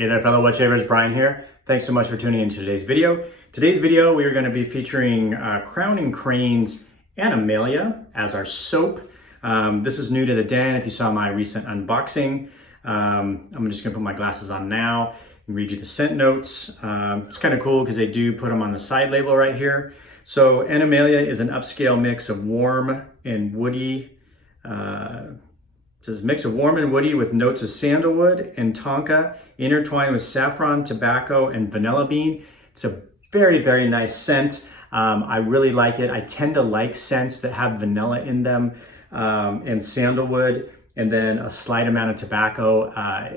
Hey there fellow wet shavers, Brian here. Thanks so much for tuning into today's video. Today's video we are going to be featuring Crowne Crane's Anamalia as our soap. This is new to the den if you saw my recent unboxing. I'm just going to put my glasses on now and read you the scent notes. It's kind of cool because they do put them on the side label right here. So Anamalia is an upscale mix of warm and woody. It says mix of warm and woody with notes of sandalwood and tonka intertwined with saffron, tobacco, and vanilla bean. It's a very, very nice scent. I really like it. I tend to like scents that have vanilla in them and sandalwood, and then a slight amount of tobacco.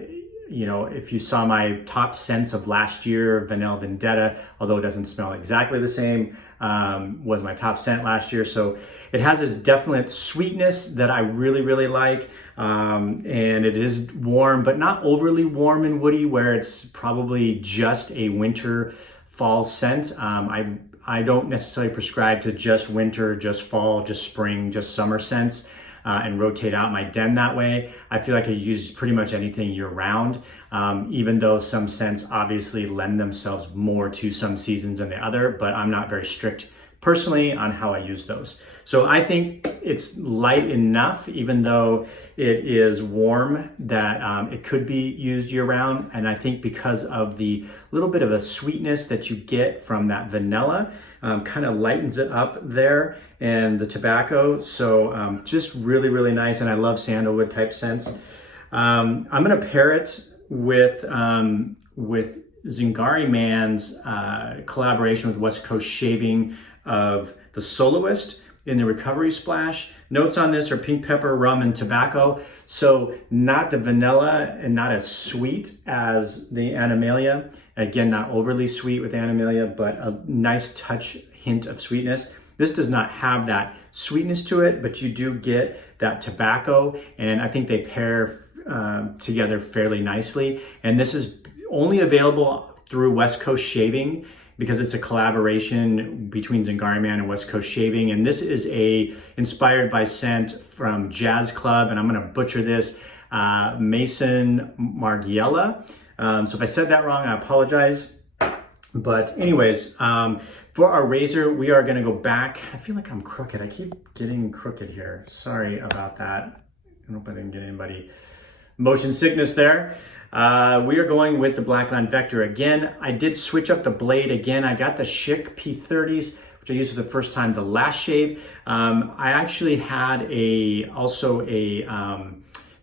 You know, if you saw my top scents of last year, Vanilla Vendetta, although it doesn't smell exactly the same, was my top scent last year. So it has this definite sweetness that I really, really like. And it is warm, but not overly warm and woody where it's probably just a winter fall scent. I don't necessarily prescribe to just winter, just fall, just spring, just summer scents. And rotate out my den that way. I feel like I use pretty much anything year round, even though some scents obviously lend themselves more to some seasons than the other, but I'm not very strict personally on how I use those. So I think it's light enough, even though it is warm, that it could be used year round. And I think because of the little bit of a sweetness that you get from that vanilla, kind of lightens it up there, and the tobacco. So just really, really nice. And I love sandalwood type scents. I'm gonna pair it with Zingari Man's collaboration with West Coast Shaving of the Soloist in the Recovery Splash. Notes on this are pink pepper, rum, and tobacco. So not the vanilla and not as sweet as the Anamalia. Again, not overly sweet with Anamalia, but a nice touch hint of sweetness. This does not have that sweetness to it, but you do get that tobacco, and I think they pair together fairly nicely. And this is only available through West Coast Shaving because it's a collaboration between Zingari Man and West Coast Shaving. And this is inspired by scent from Jazz Club, and I'm gonna butcher this, Mason Margiela. So if I said that wrong, I apologize. But anyways, for our razor, we are gonna go back. I feel like I'm crooked. I keep getting crooked here. Sorry about that. I hope I didn't get anybody motion sickness there. We are going with the Blackland Vector again. I did switch up the blade again. I got the Schick P30s, which I used for the first time the last shave. I actually had also a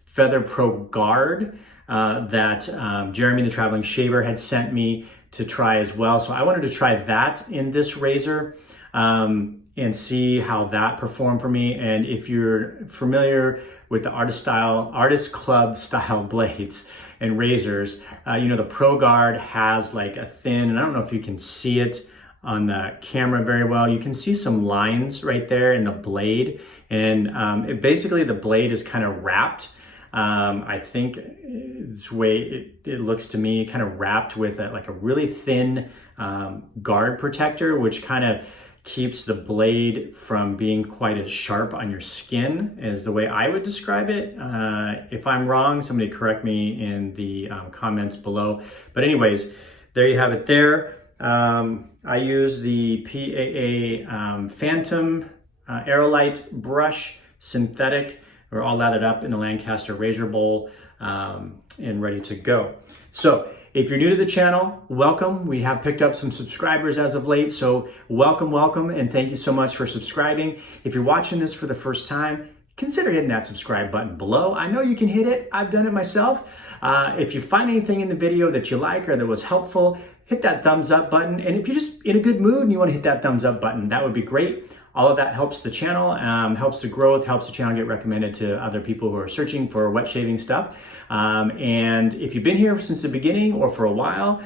Feather Pro Guard that Jeremy the Traveling Shaver had sent me to try as well. So I wanted to try that in this razor and see how that performed for me. And if you're familiar with the Artist Club style blades and razors, you know, the Pro Guard has like a thin, and I don't know if you can see it on the camera very well. You can see some lines right there in the blade. And basically the blade is kind of wrapped. I think it's the way it looks to me, kind of wrapped with like a really thin guard protector, which kind of keeps the blade from being quite as sharp on your skin, is the way I would describe it. If I'm wrong, somebody correct me in the comments below. But anyways, there you have it there. I use the PAA Phantom Aerolite brush, synthetic. We're all lathered up in the Lancaster razor bowl and ready to go. So if you're new to the channel, welcome. We have picked up some subscribers as of late, so welcome, welcome, and thank you so much for subscribing. If you're watching this for the first time, consider hitting that subscribe button below. I know you can hit it. I've done it myself. If you find anything in the video that you like or that was helpful, hit that thumbs up button. And if you're just in a good mood and you want to hit that thumbs up button, that would be great. All of that helps the channel, helps the growth, helps the channel get recommended to other people who are searching for wet shaving stuff. And if you've been here since the beginning or for a while,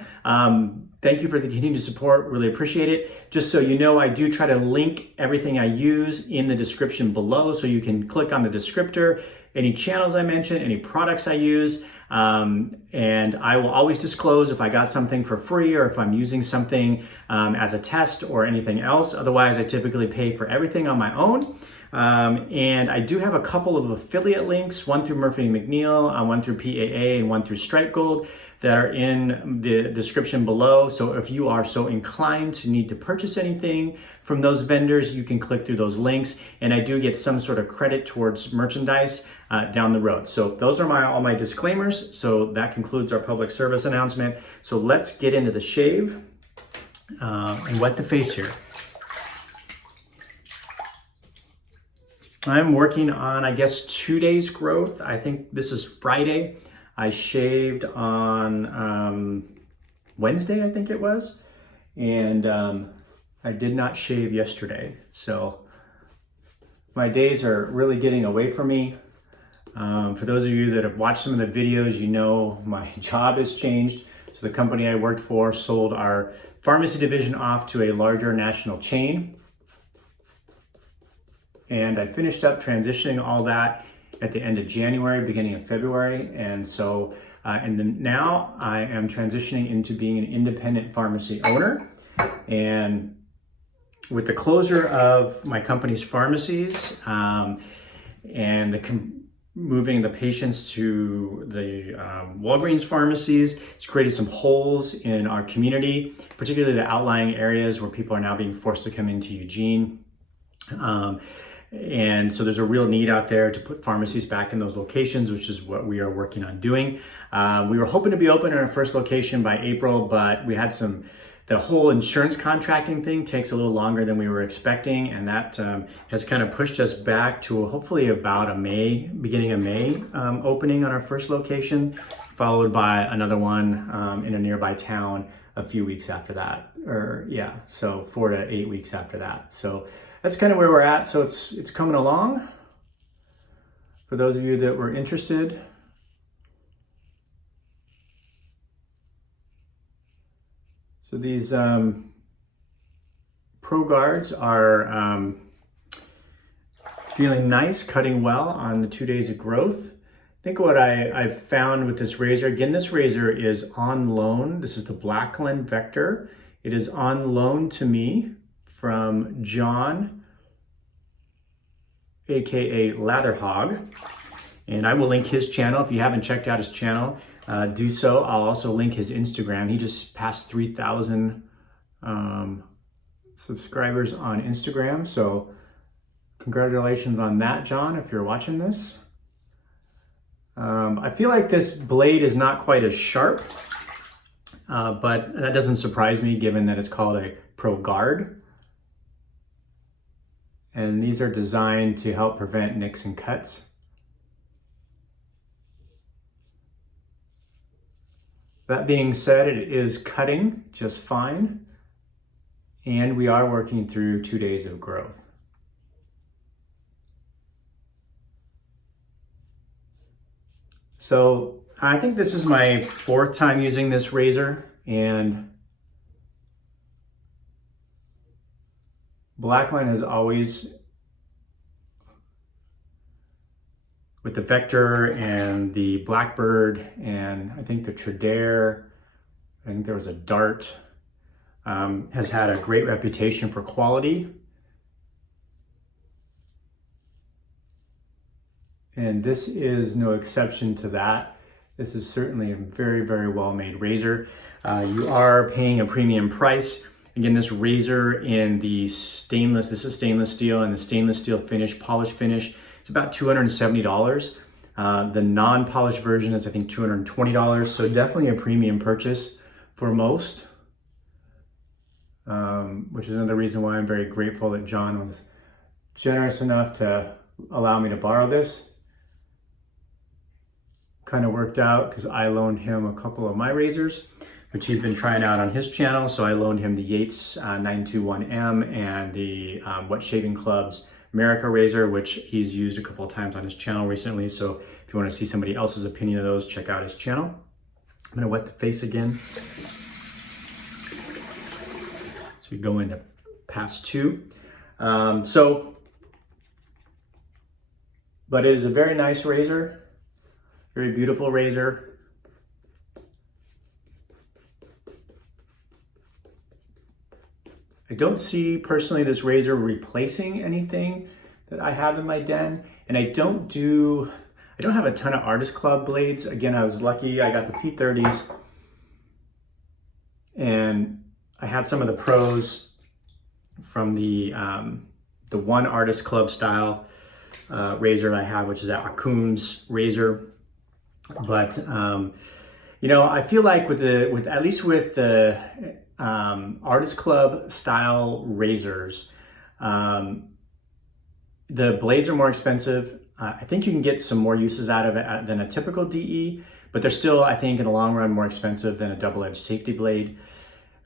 thank you for the continued support. Really appreciate it. Just so you know, I do try to link everything I use in the description below, so you can click on the descriptor, any channels I mention, any products I use. And I will always disclose if I got something for free or if I'm using something as a test or anything else. Otherwise, I typically pay for everything on my own. And I do have a couple of affiliate links, one through Murphy McNeil, one through PAA, and one through Strike Gold, that are in the description below. So if you are so inclined to need to purchase anything from those vendors, you can click through those links, and I do get some sort of credit towards merchandise down the road. So those are all my disclaimers. So that concludes our public service announcement. So let's get into the shave and wet the face here. I'm working on, I guess, 2 days growth. I think this is Friday. I shaved on Wednesday, I think it was. And I did not shave yesterday. So my days are really getting away from me. For those of you that have watched some of the videos, you know my job has changed. So the company I worked for sold our pharmacy division off to a larger national chain. And I finished up transitioning all that at the end of January, beginning of February. And so, now I am transitioning into being an independent pharmacy owner. And with the closure of my company's pharmacies and moving the patients to the Walgreens pharmacies, it's created some holes in our community, particularly the outlying areas where people are now being forced to come into Eugene. And so there's a real need out there to put pharmacies back in those locations, which is what we are working on doing. We were hoping to be open in our first location by April, but we had the whole insurance contracting thing takes a little longer than we were expecting, and that has kind of pushed us back to hopefully about beginning of May opening on our first location, followed by another one in a nearby town a few weeks after that, so 4 to 8 weeks after that. So that's kind of where we're at. So it's coming along. For those of you that were interested, so these Pro Guards are feeling nice, cutting well on the 2 days of growth. I think what I've found with this razor, again, this razor is on loan. This is the Blackland Vector. It is on loan to me from John, aka Latherhog, and I will link his channel. If you haven't checked out his channel, do so. I'll also link his Instagram. He just passed 3,000 subscribers on Instagram, so congratulations on that, John, if you're watching this. I feel like this blade is not quite as sharp, but that doesn't surprise me given that it's called a Pro Guard. And these are designed to help prevent nicks and cuts. That being said, it is cutting just fine, and we are working through 2 days of growth. So I think this is my 4th time using this razor, and Blackland has always, with the Vector and the Blackbird, and I think the Tradare, I think there was a Dart, has had a great reputation for quality. And this is no exception to that. This is certainly a very, very well-made razor. You are paying a premium price. Again, this razor in the stainless, this is stainless steel, and the stainless steel finish, polished finish, it's about $270. The non-polished version is, I think, $220. So definitely a premium purchase for most, which is another reason why I'm very grateful that John was generous enough to allow me to borrow this. Kind of worked out because I loaned him a couple of my razors, which he's been trying out on his channel. So I loaned him the Yates 921M and the Wet Shaving Club's America razor, which he's used a couple of times on his channel recently. So if you want to see somebody else's opinion of those, check out his channel. I'm gonna wet the face again. So we go into pass 2. But it is a very nice razor, very beautiful razor. I don't see personally this razor replacing anything that I have in my den. And I don't have a ton of Artist Club blades. Again, I was lucky, I got the P30s. And I had some of the pros from the one Artist Club style razor I have, which is that Akun's razor. But you know, I feel like with at least with the Artist Club style razors, the blades are more expensive. I think you can get some more uses out of it than a typical DE, but they're still, I think, in the long run, more expensive than a double-edged safety blade.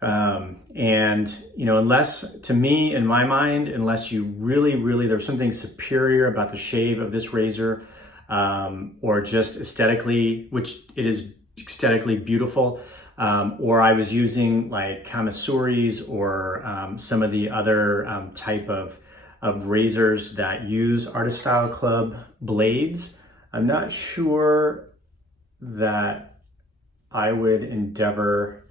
And, you know, unless, to me, in my mind, unless you really, there's something superior about the shave of this razor, or just aesthetically, which it is aesthetically beautiful, or I was using like Kamasuris or some of the other type of razors that use Artist Style Club blades, I'm not sure that I would endeavor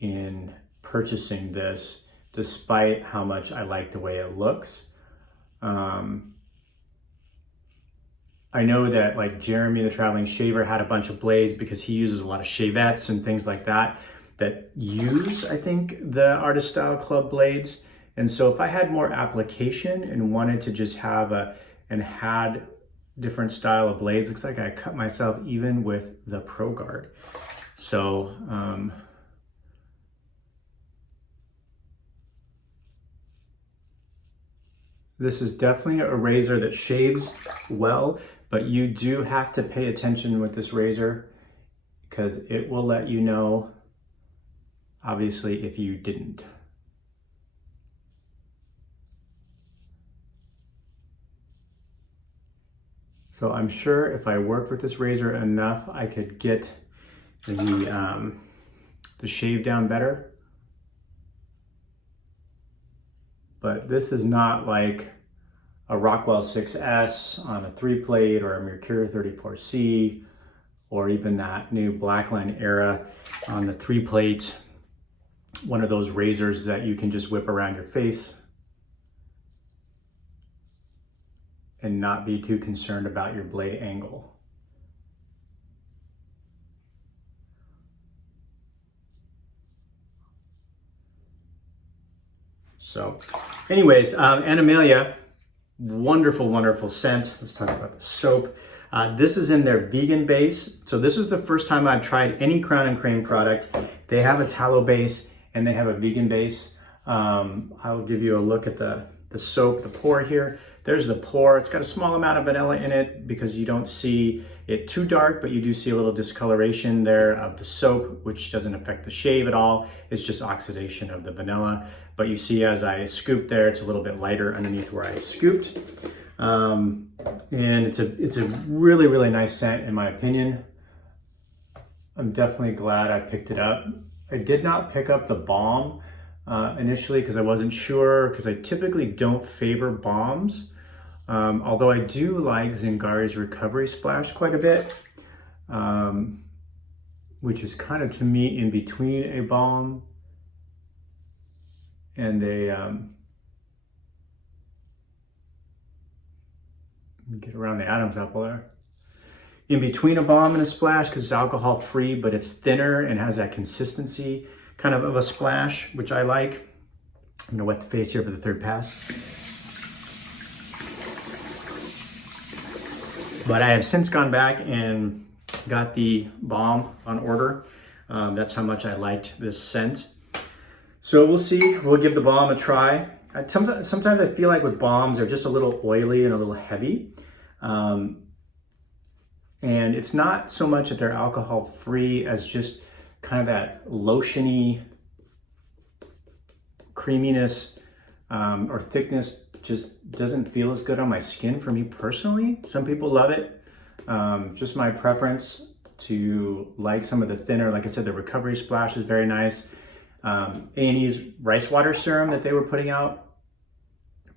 in purchasing this, despite how much I like the way it looks. I know that like Jeremy the Traveling Shaver had a bunch of blades because he uses a lot of shavettes and things like that use, I think, the Artist Style Club blades. And so if I had more application and wanted to just have and had different style of blades, looks like I cut myself even with the Pro Guard. So, this is definitely a razor that shaves well, but you do have to pay attention with this razor because it will let you know, obviously, if you didn't. So I'm sure if I worked with this razor enough, I could get the shave down better. But this is not like a Rockwell 6S on a 3-plate or a Mercure 34C, or even that new Blackland era on the 3-plate, one of those razors that you can just whip around your face and not be too concerned about your blade angle. So anyways, Anamalia, wonderful scent. Let's talk about the soap. This is in their vegan base. So this is the first time I've tried any Crowne Crane product. They have a tallow base and they have a vegan base. I'll give you a look at the soap, the pour here. There's the pour. It's got a small amount of vanilla in it because you don't see it too dark, but you do see a little discoloration there of the soap, which doesn't affect the shave at all. It's just oxidation of the vanilla. But you see as I scooped there, it's a little bit lighter underneath where I scooped. And it's a really nice scent in my opinion. I'm definitely glad I picked it up. I did not pick up the balm initially because I wasn't sure, because I typically don't favor balms. Although I do like Zingari's Recovery Splash quite a bit, which is kind of to me in between a balm and a, get around the Adam's apple there. In between a balm and a splash because it's alcohol free, but it's thinner and has that consistency kind of a splash, which I like. I'm gonna wet the face here for the third pass. But I have since gone back and got the balm on order. That's how much I liked this scent. So we'll see, we'll give the balm a try. Sometimes I feel like with balms, they're just a little oily and a little heavy. And it's not so much that they're alcohol free as just kind of that lotiony creaminess or thickness just doesn't feel as good on my skin for me personally. Some people love it. Just my preference to like some of the thinner, like I said, the Recovery Splash is very nice. A&E's rice water serum that they were putting out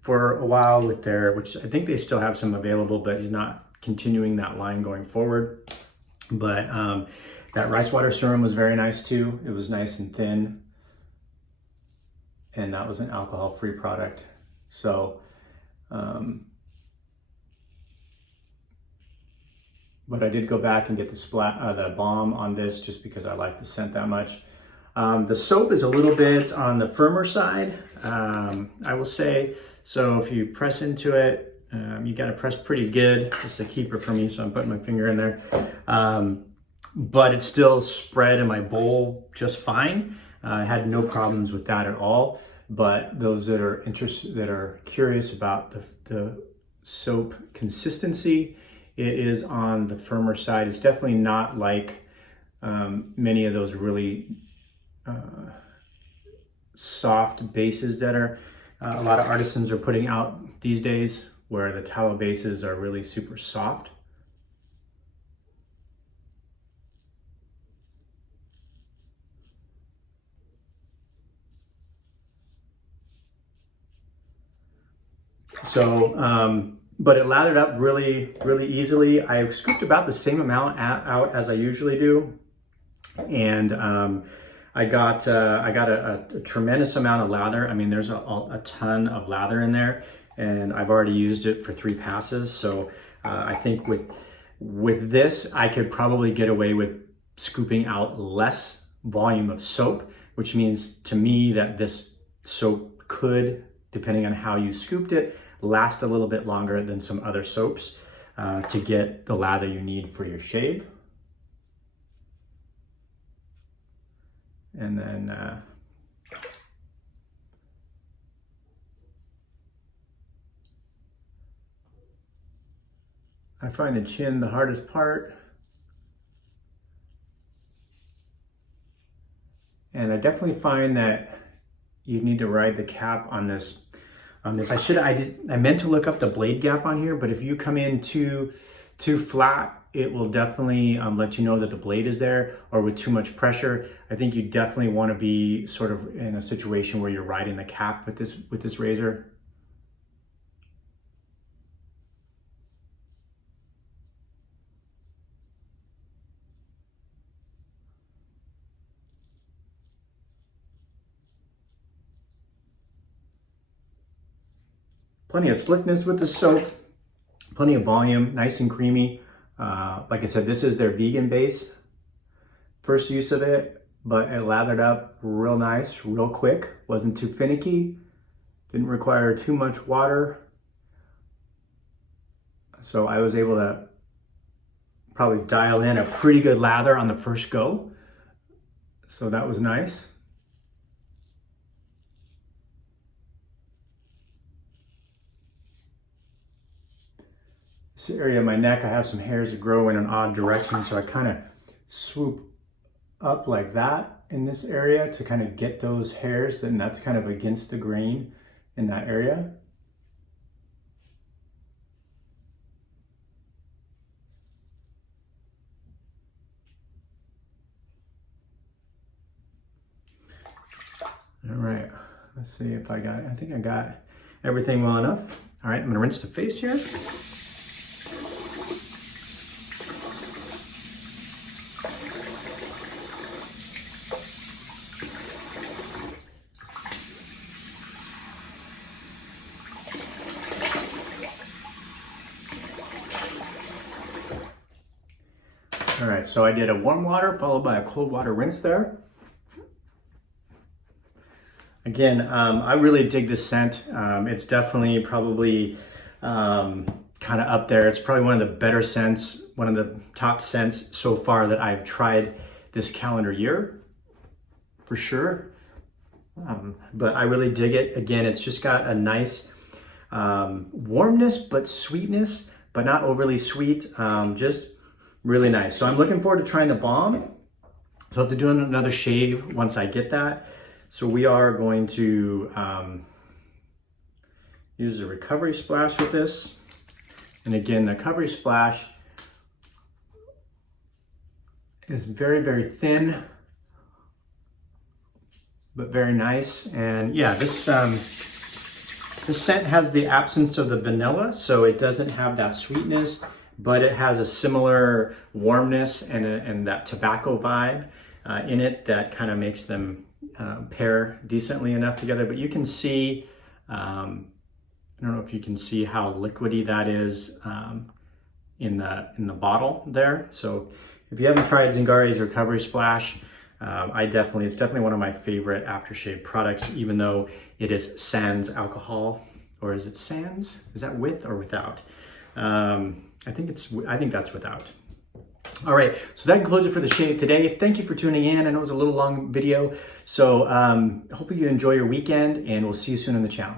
for a while with their, which I think they still have some available, but he's not continuing that line going forward. But that rice water serum was very nice too. It was nice and thin. And that was an alcohol-free product. So but I did go back and get the balm on this just because I like the scent that much. The soap is a little bit on the firmer side, I will say. So if you press into it, you got to press pretty good. It's a keeper for me, so I'm putting my finger in there. But it's still spread in my bowl just fine. I had no problems with that at all. But those that are curious about the soap consistency, it is on the firmer side. It's definitely not like many of those really soft bases that are a lot of artisans are putting out these days, where the tallow bases are really super soft. So, but it lathered up really easily. I scooped about the same amount out as I usually do, and I got a tremendous amount of lather. I mean, there's a ton of lather in there, and I've already used it for 3 passes. So I think with this, I could probably get away with scooping out less volume of soap, which means to me that this soap could, depending on how you scooped it, last a little bit longer than some other soaps to get the lather you need for your shave. And then I find the chin the hardest part. And I definitely find that you need to ride the cap on this. I meant to look up the blade gap on here, but if you come in too flat, it will definitely let you know that the blade is there, or with too much pressure. I think you definitely want to be sort of in a situation where you're riding the cap with this razor. Plenty of slickness with the soap, plenty of volume, nice and creamy. Like I said, this is their vegan base. First use of it, but it lathered up real nice, real quick. Wasn't too finicky, didn't require too much water. So I was able to probably dial in a pretty good lather on the first go. So that was nice. This area of my neck, I have some hairs that grow in an odd direction, so I kind of swoop up like that in this area to kind of get those hairs, and that's kind of against the grain in that area. All right, let's see if I think I got everything well enough. All right, I'm gonna rinse the face here. All right, so I did a warm water followed by a cold water rinse there. Again, I really dig this scent. It's definitely probably kind of up there. It's probably one of the better scents, one of the top scents so far that I've tried this calendar year, for sure. But I really dig it. Again, it's just got a nice warmness, but sweetness, but not overly sweet. Just really nice. So I'm looking forward to trying the balm. So I have to do another shave once I get that. So we are going to use a recovery splash with this. And again, the recovery splash is very thin, but very nice. And yeah, this scent has the absence of the vanilla, so it doesn't have that sweetness, but it has a similar warmness and that tobacco vibe in it that kind of makes them pair decently enough together. But you can see, I don't know if you can see how liquidy that is. in the bottle there. So if you haven't tried Zingari's Recovery Splash, it's definitely one of my favorite aftershave products, even though it is sans alcohol. Or is it sans? Is that with or without? I think that's without. All right, so that concludes it for the shave today. Thank you for tuning in. I know it was a little long video, so I hope you enjoy your weekend, and we'll see you soon on the channel.